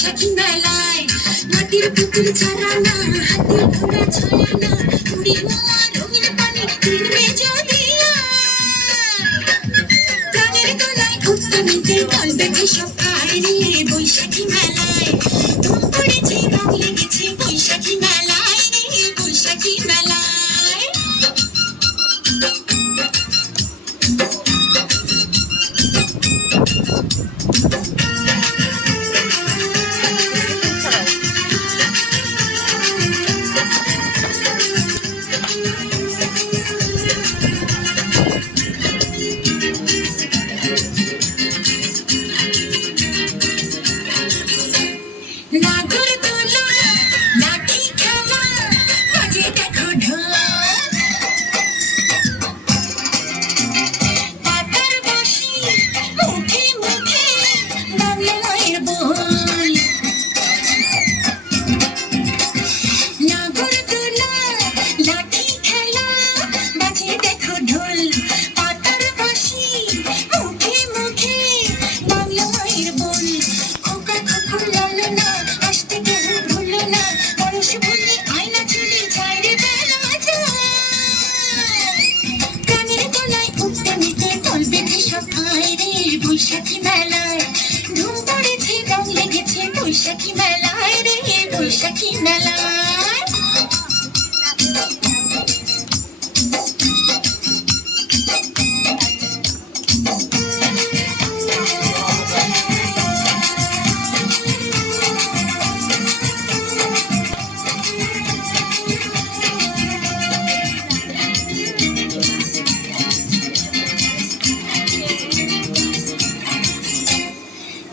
বৈশাখী মেলায় মাটির পুতুল ছাড়ানা হাতি ঘোড়া ছয়ানা উড়ি মোয়া রঙিন পানি কিনবে যদি প্রাণের গলায় উঠতে নিতে দল বেঁধে সব আয় রে বৈশাখী মেলায় ধুম পড়েছে রং লেগেছে বৈশাখী মেলায় রে বৈশাখী মেলায়। নাগরদোলা লাঠি খেলা বাজে দেখো ঢোল পাতার বাঁশি মুখে মুখে বাংলা মায়ের বোল নাগরদোলা লাঠি খেলা বাজে দেখো ঢোল পাতার বাঁশি মুখে মুখে বাংলা মায়ের বোল খোকা খোকা লালনা আসতে কেউ ভুলো না পরশ ভুলে আয়না চলে যায় রে বেলা যায় প্রাণের গলায় উঠতে নিতে দল বেঁধে সব আয় রে বৈশাখী মেলায় ধুম পড়েছে রং লেগেছে বৈশাখী মেলায় রে বৈশাখী মেলায়।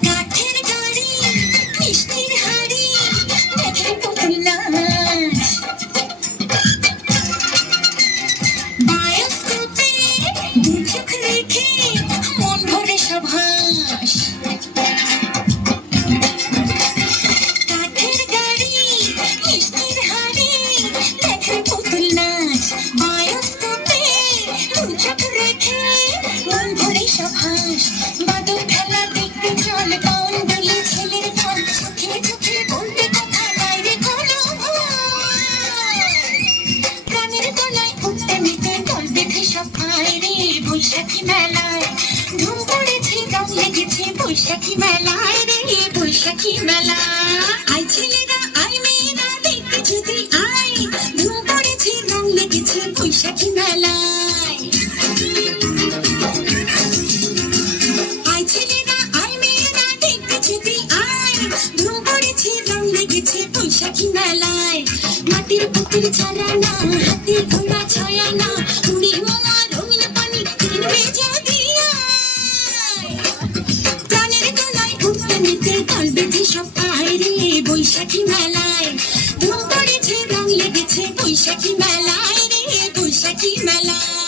কাঠের গাড়ি মিষ্টির হাড়ি দেখে পুতুল নাচ বায়োস্কোপে দু চোখ রেখে মন ভরে সব হাস কাঠের গাড়ি মিষ্টির হাড়ি দেখে পুতুল নাচ বায়োস্কোপে দু চোখ রেখে মন ভরে সব হাস বাদল খেলা দেখতে চল পাউন দোলে ছেলের দল চোখে চোখে বলতে কথা বাইরে কোনো প্রাণের গলায় উঠতে নিতে দল বেঁধে সব আয় রে বৈশাখী মেলায় ধুম পড়েছে রং লেগেছে বৈশাখী মেলায় রে বৈশাখী মেলায়। আয় ছেলেরা আয় মেয়েরা দেখতে যদি আয় ধুম পড়েছে রং লেগেছে বৈশাখী মেলায় আয় ছেলেরা আয় মেয়েরা দেখতে যদি আয় ধুম পড়েছে রং লেগেছে বৈশাখী মেলায় মাটির পুতুল ছাড়ানা হাতি ঘোড়া ছয়ানা উড়ি মোয়া রঙিন পানি কিনবে যদি প্রাণের গলায় উঠতে নিতে দল বেঁধে সব আয় রে বৈশাখী মেলায় ধুম পড়েছে রং লেগেছে বৈশাখী মেলায় রে বৈশাখী মেলায়।